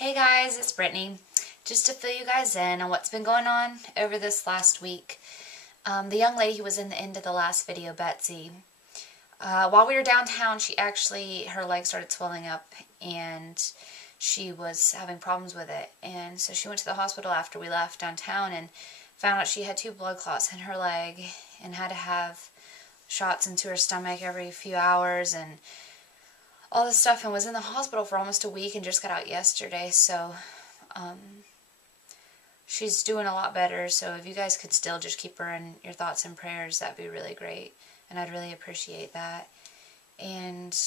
Hey guys, it's Brittany. Just to fill you guys in on what's been going on over this last week. The young lady who was in the end of the last video, Betsy, while we were downtown, her leg started swelling up and she was having problems with it. And so she went to the hospital after we left downtown and found out she had 2 blood clots in her leg and had to have shots into her stomach every few hours and all this stuff, and was in the hospital for almost a week and just got out yesterday. So she's doing a lot better. So if you guys could still just keep her in your thoughts and prayers, that'd be really great, and I'd really appreciate that. And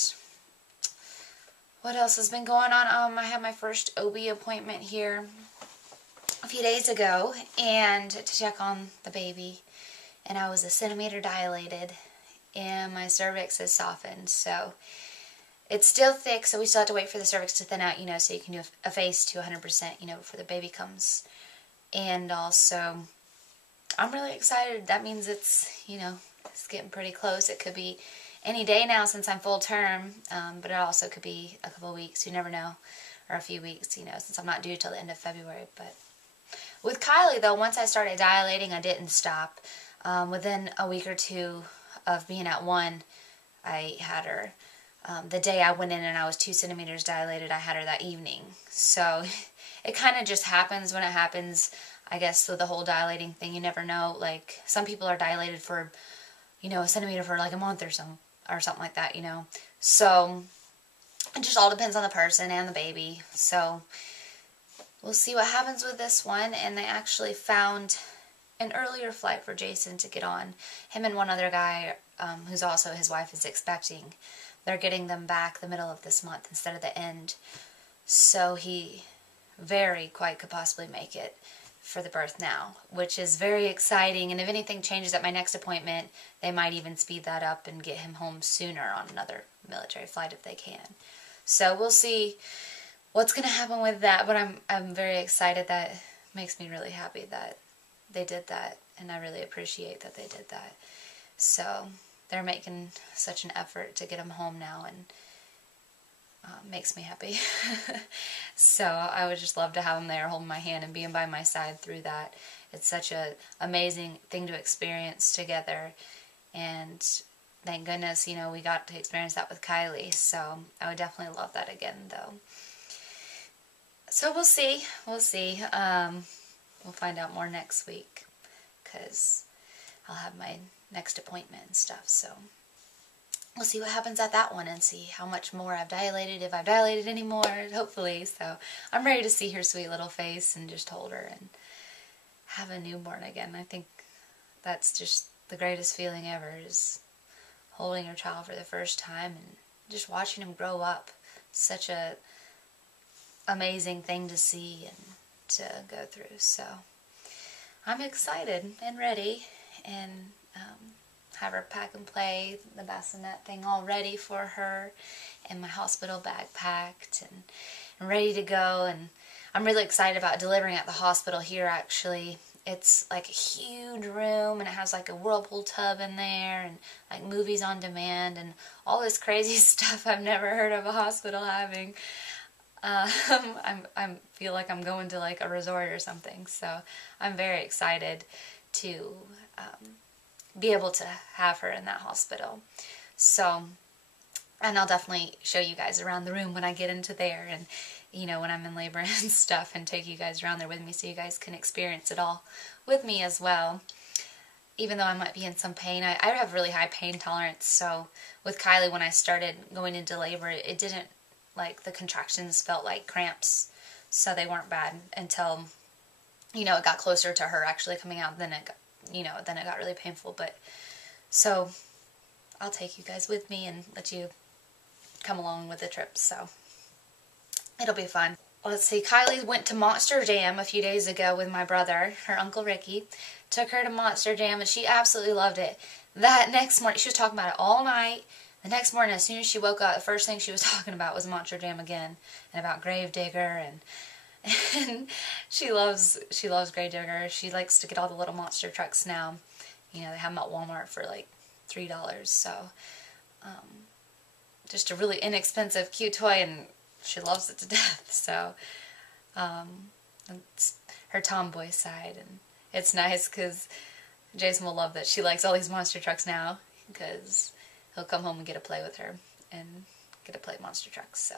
what else has been going on? I had my first OB appointment here a few days ago and to check on the baby, and I was a centimeter dilated and my cervix is softened. So it's still thick, so we still have to wait for the cervix to thin out, so you can do a face to 100%, before the baby comes. And also, I'm really excited. That means it's getting pretty close. It could be any day now since I'm full term, but it also could be a couple of weeks. You never know, or a few weeks, since I'm not due till the end of February. But with Kylie, though, once I started dilating, I didn't stop. Within a week or two of being at 1, I had her. The day I went in and I was 2 centimeters dilated, I had her that evening. So it kind of just happens when it happens, I guess, with the whole dilating thing. You never know. Like, some people are dilated for, a centimeter for like a month or something like that, So it just all depends on the person and the baby. So we'll see what happens with this one. And they actually found an earlier flight for Jason to get on. Him and one other guy, who's also his wife is expecting. They're getting them back the middle of this month instead of the end. So he quite could possibly make it for the birth now, which is very exciting. And if anything changes at my next appointment, they might even speed that up and get him home sooner on another military flight if they can. So we'll see what's going to happen with that. But I'm very excited. That makes me really happy that they did that. And I really appreciate that they did that. So they're making such an effort to get him home now, and makes me happy. So I would just love to have him there holding my hand and being by my side through that. It's such an amazing thing to experience together, and thank goodness, we got to experience that with Kylie. So I would definitely love that again, though. So we'll see. We'll see. We'll find out more next week, because I'll have my next appointment and stuff. So we'll see what happens at that one and see how much more I've dilated, if I've dilated anymore, hopefully. So I'm ready to see her sweet little face and just hold her and have a newborn again. I think that's just the greatest feeling ever, is holding your child for the first time and just watching him grow up. Such a amazing thing to see and to go through. So I'm excited and ready, and have her pack and play, the bassinet thing all ready for her, and my hospital bag packed and ready to go. And I'm really excited about delivering at the hospital here, actually. It's like a huge room, and it has like a whirlpool tub in there, and like movies on demand, and all this crazy stuff I've never heard of a hospital having. I feel like I'm going to like a resort or something, so I'm very excited to be able to have her in that hospital. So, and I'll definitely show you guys around the room when I get into there, and when I'm in labor and stuff, and take you guys around there with me so you guys can experience it all with me as well. Even though I might be in some pain, I have really high pain tolerance. So with Kylie, when I started going into labor, it didn't, like, the contractions felt like cramps, so they weren't bad until it got closer to her actually coming out. Then it got, then it got really painful. But so I'll take you guys with me and let you come along with the trip. So it'll be fun. Let's see. Kylie went to Monster Jam a few days ago with my brother, her Uncle Ricky. Took her to Monster Jam, and she absolutely loved it. That next morning, she was talking about it all night. The next morning, as soon as she woke up, the first thing she was talking about was Monster Jam again, and about Gravedigger, and she loves Gravedigger. She likes to get all the little monster trucks now. They have them at Walmart for like $3. So just a really inexpensive, cute toy, and she loves it to death. So It's her tomboy side, and it's nice because Jason will love that she likes all these monster trucks now, because he'll come home and get to play with her and get to play monster trucks, so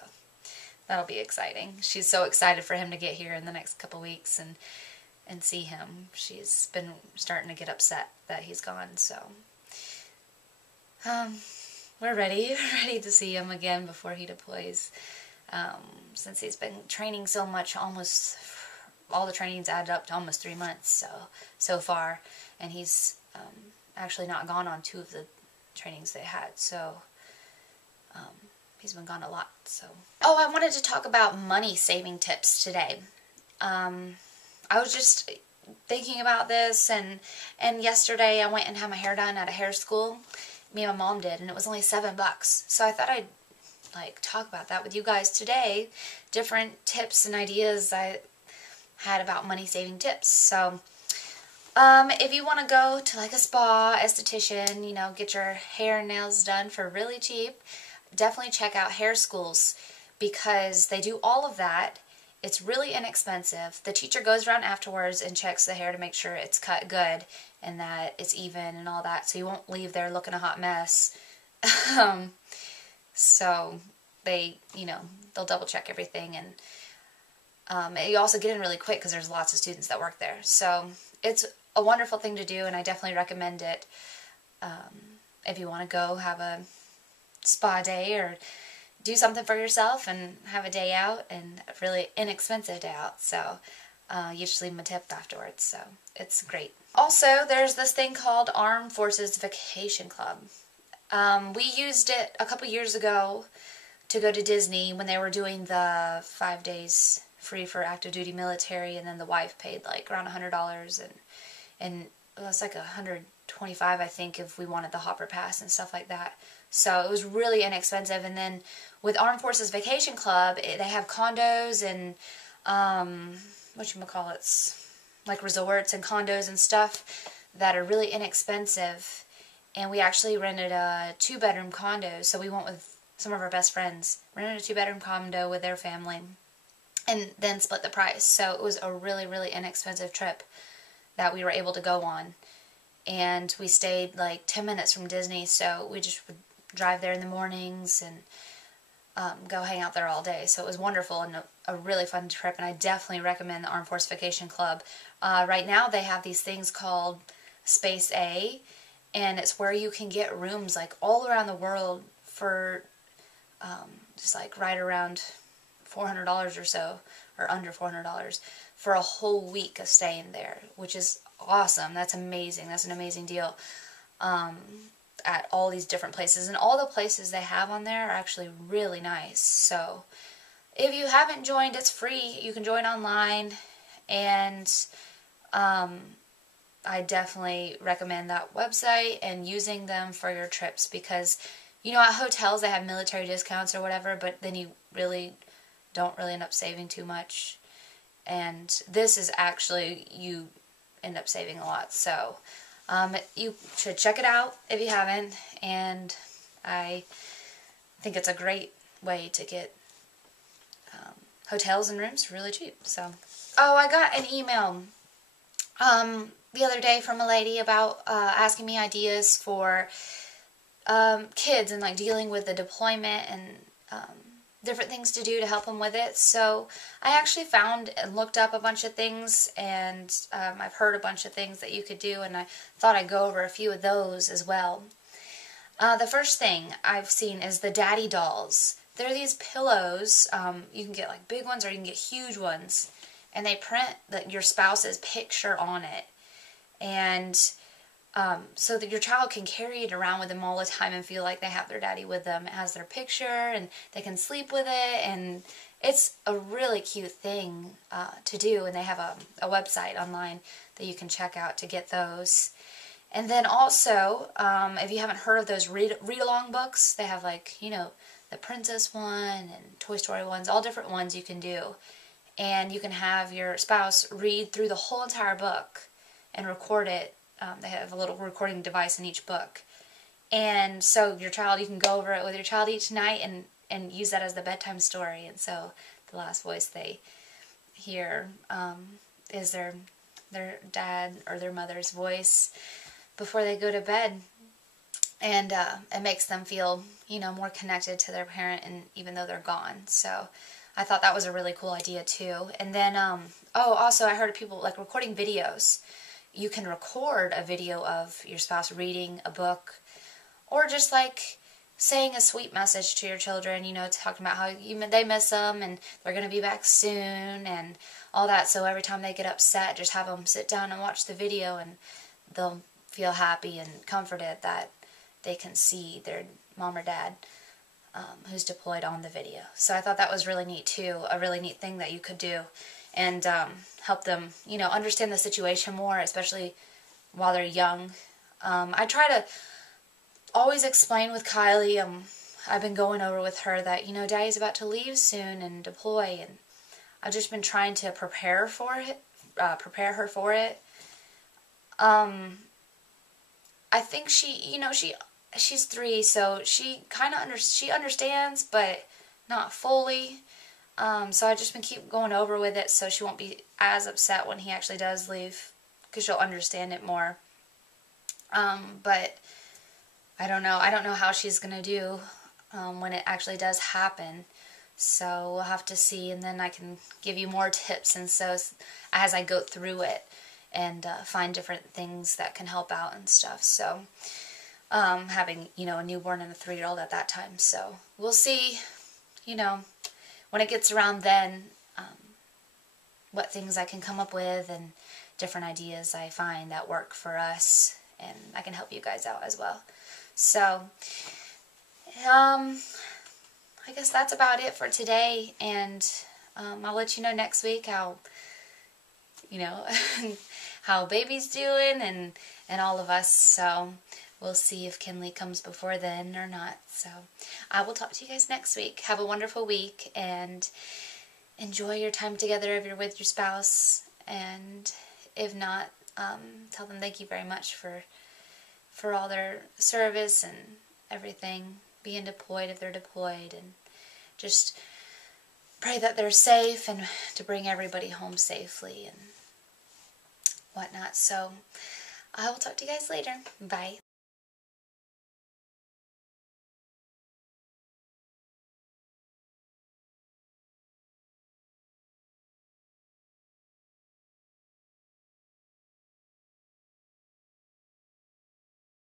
that'll be exciting. She's so excited for him to get here in the next couple weeks and see him. She's been starting to get upset that he's gone, so we're ready to see him again before he deploys. Since he's been training so much, almost all the training's added up to almost 3 months so far, and he's actually not gone on 2 of the trainings they had, so he's been gone a lot. So, oh, I wanted to talk about money saving tips today. I was just thinking about this, and yesterday I went and had my hair done at a hair school. Me and my mom did, and it was only $7. So I thought I'd talk about that with you guys today. Different tips and ideas I had about money saving tips. So if you want to go to a spa, esthetician, get your hair and nails done for really cheap, definitely check out hair schools, because they do all of that. It's really inexpensive. The teacher goes around afterwards and checks the hair to make sure it's cut good and that it's even and all that, so you won't leave there looking a hot mess. So they'll double check everything, and you also get in really quick because there's lots of students that work there. So it's a wonderful thing to do, and I definitely recommend it if you want to go have a spa day or do something for yourself and have a day out, and a really inexpensive day out. So you just leave them a tip afterwards, so it's great. Also, there's this thing called Armed Forces Vacation Club. We used it a couple years ago to go to Disney when they were doing the 5 days free for active duty military, and then the wife paid around $100, and it was $125, I think, if we wanted the Hopper Pass and stuff like that. So it was really inexpensive. And then with Armed Forces Vacation Club, they have condos and resorts and condos and stuff that are really inexpensive. And we actually rented a 2-bedroom condo, so we went with some of our best friends, rented a 2-bedroom condo with their family, and then split the price. So it was a really, really inexpensive trip that we were able to go on. And we stayed 10 minutes from Disney, so we just would drive there in the mornings and go hang out there all day. So it was wonderful and a really fun trip, and I definitely recommend the Armed Force Vacation Club. Right now they have these things called Space A, and it's where you can get rooms all around the world for just right around $400 or so, or under $400 for a whole week of staying there, which is awesome. That's amazing. That's an amazing deal at all these different places. And all the places they have on there are actually really nice. So if you haven't joined, it's free. You can join online, and I definitely recommend that website and using them for your trips, because at hotels they have military discounts or whatever, but then you don't end up saving too much. And this is actually, you end up saving a lot. So you should check it out if you haven't, and I think it's a great way to get hotels and rooms really cheap. So, oh, I got an email the other day from a lady about asking me ideas for kids and dealing with the deployment and different things to do to help them with it. So I actually found and looked up a bunch of things, and I've heard a bunch of things that you could do, and I thought I'd go over a few of those as well. The first thing I've seen is the daddy dolls. They're these pillows. You can get big ones or you can get huge ones, and they print your spouse's picture on it, and so that your child can carry it around with them all the time and feel like they have their daddy with them. It has their picture, and they can sleep with it, and it's a really cute thing to do. And they have a website online that you can check out to get those. And then also, if you haven't heard of those read-along books, they have the Princess one and Toy Story ones, all different ones you can do. And you can have your spouse read through the whole entire book and record it. They have a little recording device in each book. And so you can go over it with your child each night and use that as the bedtime story. And so the last voice they hear is their dad or their mother's voice before they go to bed. And it makes them feel, more connected to their parent, and even though they're gone. So I thought that was a really cool idea too. And then, also I heard of people like recording videos. You can record a video of your spouse reading a book, or just like saying a sweet message to your children, talking about how they miss them and they're going to be back soon and all that. So every time they get upset, just have them sit down and watch the video, and they'll feel happy and comforted that they can see their mom or dad who's deployed on the video. So I thought that was really neat too, a really neat thing that you could do, and help them, understand the situation more, especially while they're young. I try to always explain with Kylie, I've been going over with her that, Daddy's about to leave soon and deploy, and I've just been trying to prepare her for it. I think she's 3, so she kind of she understands, but not fully. So I've just been keep going over with it, so she won't be as upset when he actually does leave, because she'll understand it more. But I don't know. I don't know how she's gonna do when it actually does happen. So we'll have to see, and then I can give you more tips, and so as I go through it, and find different things that can help out and stuff. So having, a newborn and a 3-year-old at that time. So we'll see, when it gets around then, what things I can come up with and different ideas I find that work for us, and I can help you guys out as well. So I guess that's about it for today, and I'll let you know next week how how baby's doing and all of us. So we'll see if Kinley comes before then or not. So I will talk to you guys next week. Have a wonderful week, and enjoy your time together if you're with your spouse. And if not, tell them thank you very much for all their service and everything, being deployed if they're deployed, and just pray that they're safe and to bring everybody home safely and whatnot. So I will talk to you guys later. Bye.